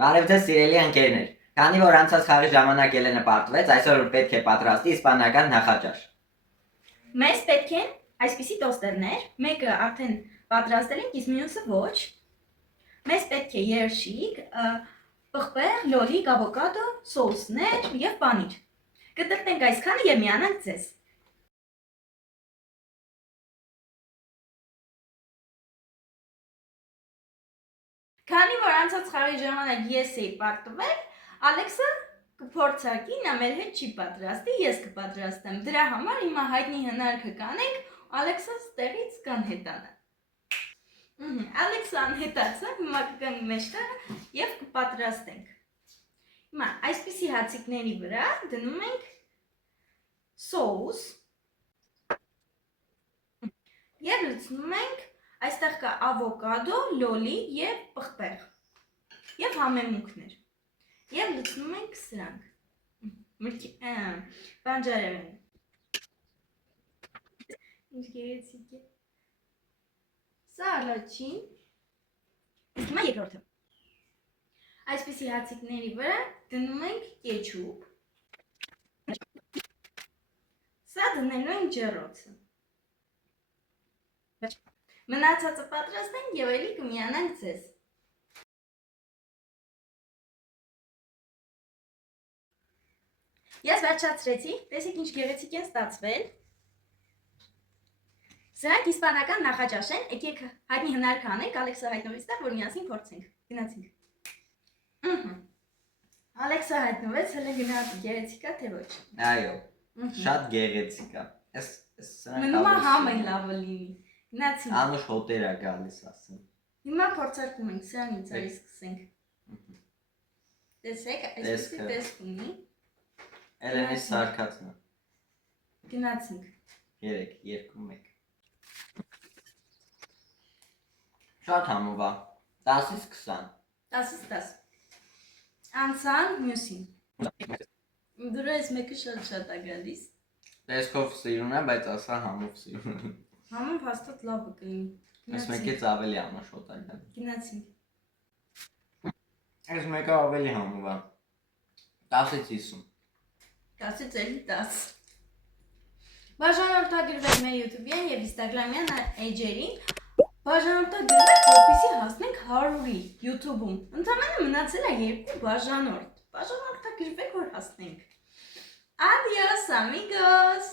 Բարև ձեզ սիրելի ընկերներ, քանի որ անցած խաղի ժամանակ Ելենը պարտվեց, այսօր պետք է պատրաստի իսպանական նախաճաշ։ Մեզ պետք են այսպիսի տոստերներ, մեկը արդեն պատրաստել ենք, իսկ մյուսը ոչ։ Մեզ պետք է երշիկ, պղպեղ, լոլիկ, ավոկադո, սոուսներ եւ պանիր։ Կտրտենք այսքանը եւ միանանք ձեզ։ Քանի որ անցած խաղի ժամանակ ես էի պարտվել, Ալեքսը կփորձարկի, նա մեր հետ չի պատրաստի, ես կպատրաստեմ։ Դրա համար հիմա հայտնի հնարքը կանենք, Ալեքսը ստեղից կանհետանա։ Ալեքսը անհետացա, հիմա կգանք մեջտեղը եւ կպատրաստենք։ Հիմա այսպիսի հացիկների վրա դնում ենք սոուս եւ լցնում ենք, այստեղ կա ավոկադո, լոլիկ եւ պղպեղ եւ համեմունքներ եւ լցնում ենք սրանք։ Բանջարեղեն։ Ինչ գեղեցիկ է։ Սա առաջին, հիմա երկրորդը։ Այսպիսի հացիկների վրա դնում ենք կեչուպ։ Սա դնելու ենք ջեռոցը։ Մնացածը պատրաստենք եւ էլի կմիանանք ձեզ։ Ես վերջացրեցի, տեսեք ինչ գեղեցիկ են ստացվել։ Սրանք իսպանական նախաճաշ են, եկեք հայտնի հնարք անենք, Ալեքսը հայտնվեց տեղ, որ միասին փորձենք։ Գնացինք։ Ալեքսը հայտնվեց, հələ գնաց գեղեցիկ է թե ոչ։ Այո, շատ գեղեցիկ է։ Մնում է համը լավը լինի։ Գնացինք։ Անուշ հոտեր է գալիս ասեմ։ Հիմա փորձարկում ենք սրանից արի սկսենք։ Տեսեք, այսպեսի տեսք ունի։ Էլենի սարկածն է։ Գնացինք։ 3, 2, 1։ Շատ համով է։ 10-ից 20։ 10-ից 10։ Անցան մյուսին։ Դուր ես մեկը շատ է գալիս։ Տեսքով սիրուն է, բայց ասա համով սիրուն է։ Համով հաստատ լավը կլինի։ Այս մեկից ավելի անուշոտ է գալի։ Գնացինք։ Այս մեկը ավելի համով է։ 10-ից 50։ 10-ից էլի 10։ Բաժանորդագրվեք մեր YouTube-յան եւ Instagram-յան էջերին։ Բաժանորդագրվեք, որպեսզի հասնենք 100-ի YouTube-ում։ Ընդամենը մնացել է 2 բաժանորդ։ Բաժանորդագրվեք, որ հասնենք։ Adiós, amigos!